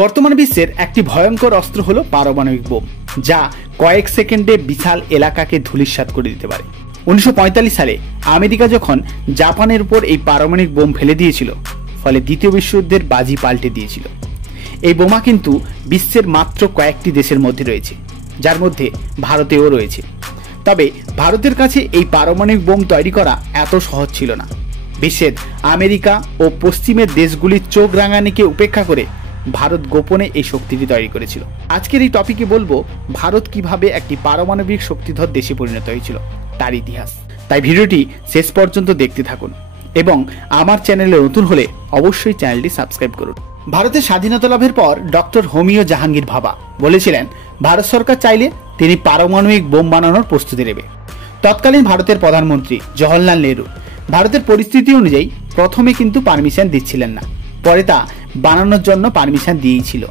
বর্তমান বিশ্বের একটি ভয়ঙ্কর অস্ত্র হলো পারমাণবিক বোম, যা কয়েক সেকেন্ডে বিশাল এলাকাকে ধূলিসাৎ করে দিতে পারে। 1945 সালে আমেরিকা যখন জাপানের উপর এই পারমাণবিক বোম ফেলে দিয়েছিল, ফলে দ্বিতীয় বিশ্বযুদ্ধের বাজি পাল্টে দিয়েছিল। এই বোমা কিন্তু বিশ্বের মাত্র কয়েকটি দেশের মধ্যে রয়েছে, যার মধ্যে ভারতেও রয়েছে। তবে ভারতের কাছে এই পারমাণবিক বোম তৈরি করা এত সহজ ছিল না। বিশ্বের আমেরিকা ও পশ্চিমের দেশগুলির চোখ রাঙানিকে উপেক্ষা করে ভারত গোপনে এই শক্তিটি তৈরি করেছিল। আজকের এই টপিকে বলবো ভারত কিভাবে একটি পারমাণবিক শক্তিধর দেশে পরিণত হয়েছিল তার ইতিহাস। তাই ভিডিওটি শেষ পর্যন্ত দেখতে থাকুন এবং আমার চ্যানেলে নতুন হলে অবশ্যই চ্যানেলটি সাবস্ক্রাইব করুন। ভারতের স্বাধীনতা লাভের পর ডক্টর হোমিও জাহাঙ্গীর ভাবা বলেছিলেন ভারত সরকার চাইলে তিনি পারমাণবিক বোম বানানোর প্রস্তুতি নেবে। তৎকালীন ভারতের প্রধানমন্ত্রী জওহরলাল নেহরু ভারতের পরিস্থিতি অনুযায়ী প্রথমে কিন্তু পারমিশন দিচ্ছিলেন না, পরে তা বানানোর জন্য পারমিশন দিয়েছিল।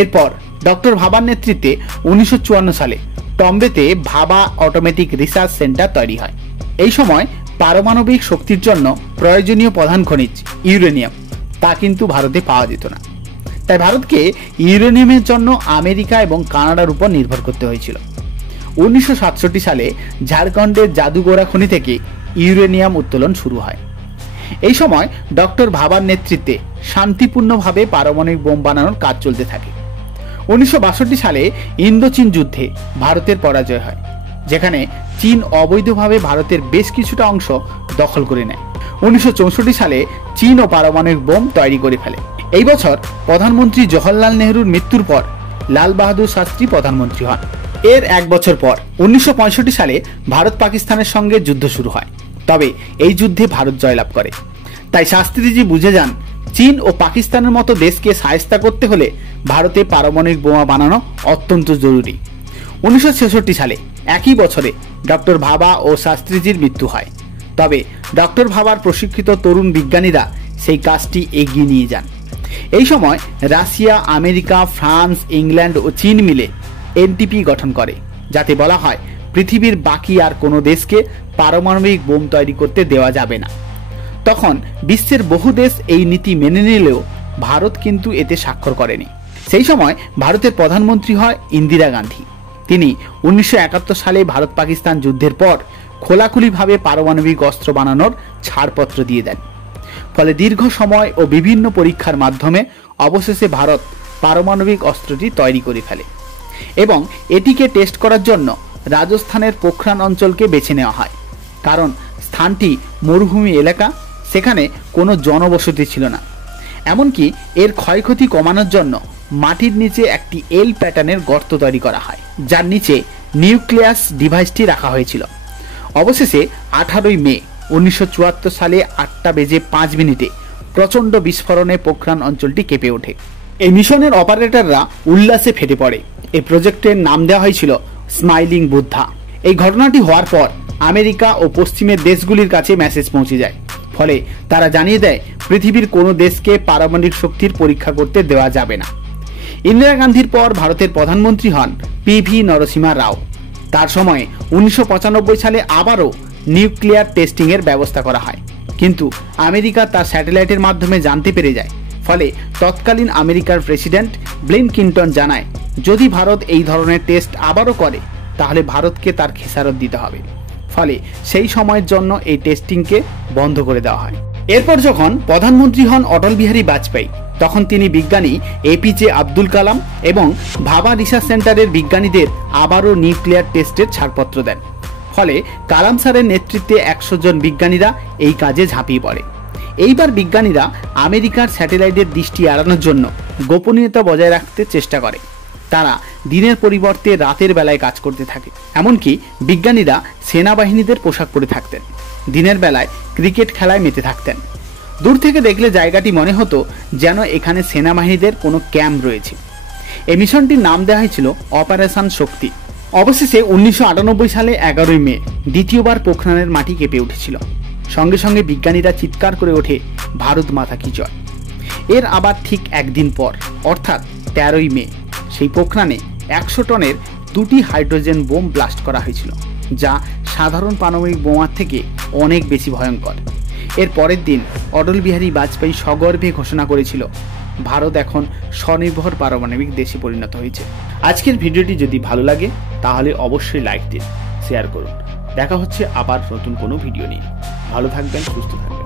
এরপর ডক্টর ভাবার নেতৃত্বে 1954 সালে টম্বেতে ভাবা অটোমেটিক রিসার্চ সেন্টার তৈরি হয়। এই সময় পারমাণবিক শক্তির জন্য প্রয়োজনীয় প্রধান খনিজ ইউরেনিয়াম তা কিন্তু ভারতে পাওয়া যেত না। তাই ভারতকে ইউরেনিয়ামের জন্য আমেরিকা এবং কানাডার উপর নির্ভর করতে হয়েছিল। 1967 সালে ঝাড়খণ্ডের জাদুগোড়া খনি থেকে ইউরেনিয়াম উত্তোলন শুরু হয়। এই সময় ডক্টর ভাবার নেতৃত্বে শান্তিপূর্ণভাবে পারমাণবিক বোম বানানোর কাজ চলতে থাকে। 1962 সালে ইন্দো চীন যুদ্ধে ভারতের পরাজয় হয়, যেখানে চীন অবৈধভাবে ভারতের বেশ কিছুটা অংশ দখল করে নেয়। 1964 সালে চীনও পারমাণবিক বোম তৈরি করে ফেলে। এই বছর প্রধানমন্ত্রী জওহরলাল নেহরুর মৃত্যুর পর লাল বাহাদুর শাস্ত্রী প্রধানমন্ত্রী হন। এর এক বছর পর 1965 সালে ভারত পাকিস্তানের সঙ্গে যুদ্ধ শুরু হয়, তবে এই যুদ্ধে ভারত জয়লাভ করে। তাই শাস্ত্রীজি বুঝে যান চীন ও পাকিস্তানের মতো দেশকে শায়েস্তা করতে হলে ভারতে পারমাণবিক বোমা বানানো অত্যন্ত জরুরি। 1966 সালে একই বছরে ডক্টর ভাবা ও শাস্ত্রীজির মৃত্যু হয়, তবে ডক্টর ভাবার প্রশিক্ষিত তরুণ বিজ্ঞানীরা সেই কাজটি এগিয়ে নিয়ে যান। এই সময় রাশিয়া, আমেরিকা, ফ্রান্স, ইংল্যান্ড ও চীন মিলে এনটিপি গঠন করে, যাতে বলা হয় পৃথিবীর বাকি আর কোনো দেশকে পারমাণবিক বোম তৈরি করতে দেওয়া যাবে না। তখন বিশ্বের বহু দেশ এই নীতি মেনে নিলেও ভারত কিন্তু এতে স্বাক্ষর করেনি। সেই সময় ভারতের প্রধানমন্ত্রী হয় ইন্দিরা গান্ধী। তিনি 1971 সালে ভারত পাকিস্তান যুদ্ধের পর খোলাখুলিভাবে পারমাণবিক অস্ত্র বানানোর ছাড়পত্র দিয়ে দেন। ফলে দীর্ঘ সময় ও বিভিন্ন পরীক্ষার মাধ্যমে অবশেষে ভারত পারমাণবিক অস্ত্রটি তৈরি করে ফেলে এবং এটিকে টেস্ট করার জন্য রাজস্থানের পোখরান অঞ্চলকে বেছে নেওয়া হয়, কারণ স্থানটি মরুভূমি এলাকা, সেখানে কোনো জনবসতি ছিল না। এমনকি এর ক্ষয়ক্ষতি কমানোর জন্য মাটির নিচে একটি এল প্যাটার্নের গর্ত তৈরি করা হয়, যার নিচে নিউক্লিয়াস ডিভাইসটি রাখা হয়েছিল। অবশেষে 18 মে 1974 সালে 8:05 প্রচণ্ড বিস্ফোরণে পোখরান অঞ্চলটি কেঁপে ওঠে। এই মিশনের অপারেটররা উল্লাসে ফেটে পড়ে। এই প্রজেক্টের নাম দেওয়া হয়েছিল স্মাইলিং বুদ্ধা। এই ঘটনাটি হওয়ার পর আমেরিকা ও পশ্চিমের দেশগুলির কাছে মেসেজ পৌঁছে যায়, ফলে তারা জানিয়ে দেয় পৃথিবীর কোনো দেশকে পারমাণবিক শক্তির পরীক্ষা করতে দেওয়া যাবে না। ইন্দিরা গান্ধীর পর ভারতের প্রধানমন্ত্রী হন পিভি নরসিমহা রাও। তার সময়ে 1995 সালে আবারও নিউক্লিয়ার টেস্টিংয়ের ব্যবস্থা করা হয়, কিন্তু আমেরিকা তার স্যাটেলাইটের মাধ্যমে জানতে পেরে যায়। ফলে তৎকালীন আমেরিকার প্রেসিডেন্ট বিল ক্লিনটন জানায় যদি ভারত এই ধরনের টেস্ট আবারও করে তাহলে ভারতকে তার খেসারত দিতে হবে। ফলে সেই সময়ের জন্য এই টেস্টিংকে বন্ধ করে দেওয়া হয়। এরপর যখন প্রধানমন্ত্রী হন অটল বিহারী বাজপেয়ী, তখন তিনি বিজ্ঞানী এপিজে আব্দুল কালাম এবং ভাবা রিসার্চ সেন্টারের বিজ্ঞানীদের আবারও নিউক্লিয়ার টেস্টের ছাড়পত্র দেন। ফলে কালাম স্যারের নেতৃত্বে 100 জন বিজ্ঞানীরা এই কাজে ঝাঁপিয়ে পড়ে। এইবার বিজ্ঞানীরা আমেরিকার স্যাটেলাইটের দৃষ্টি এড়ানোর জন্য গোপনীয়তা বজায় রাখতে চেষ্টা করে। তারা দিনের পরিবর্তে রাতের বেলায় কাজ করতে থাকে। এমনকি বিজ্ঞানীরা সেনাবাহিনীদের পোশাক পরে থাকতেন, দিনের বেলায় ক্রিকেট খেলায় মেতে থাকতেন। দূর থেকে দেখলে জায়গাটি মনে হতো যেন এখানে সেনাবাহিনীদের কোনো ক্যাম্প রয়েছে। এই মিশনটির নাম দেওয়া হয়েছিল অপারেশন শক্তি। অবশেষে 1998 সালে 11 মে দ্বিতীয়বার পোখরানের মাটি কেঁপে উঠেছিল। সঙ্গে সঙ্গে বিজ্ঞানীরা চিৎকার করে ওঠে ভারত মাতা কি জয়। এর আবার ঠিক একদিন পর অর্থাৎ 13 মে সেই পোখরানে 100 টনের 2টি হাইড্রোজেন বোম ব্লাস্ট করা হয়েছিল, যা সাধারণ পারমাণবিক বোমার থেকে অনেক বেশি ভয়ঙ্কর। এর পরের দিন অটল বিহারী বাজপেয়ী সগর্বে ঘোষণা করেছিল ভারত এখন স্বনির্ভর পারমাণবিক দেশে পরিণত হয়েছে। আজকের ভিডিওটি যদি ভালো লাগে তাহলে অবশ্যই লাইক দিন, শেয়ার করুন। দেখা হচ্ছে আবার নতুন কোনো ভিডিও নিয়ে। ভালো থাকবেন, সুস্থ থাকবেন।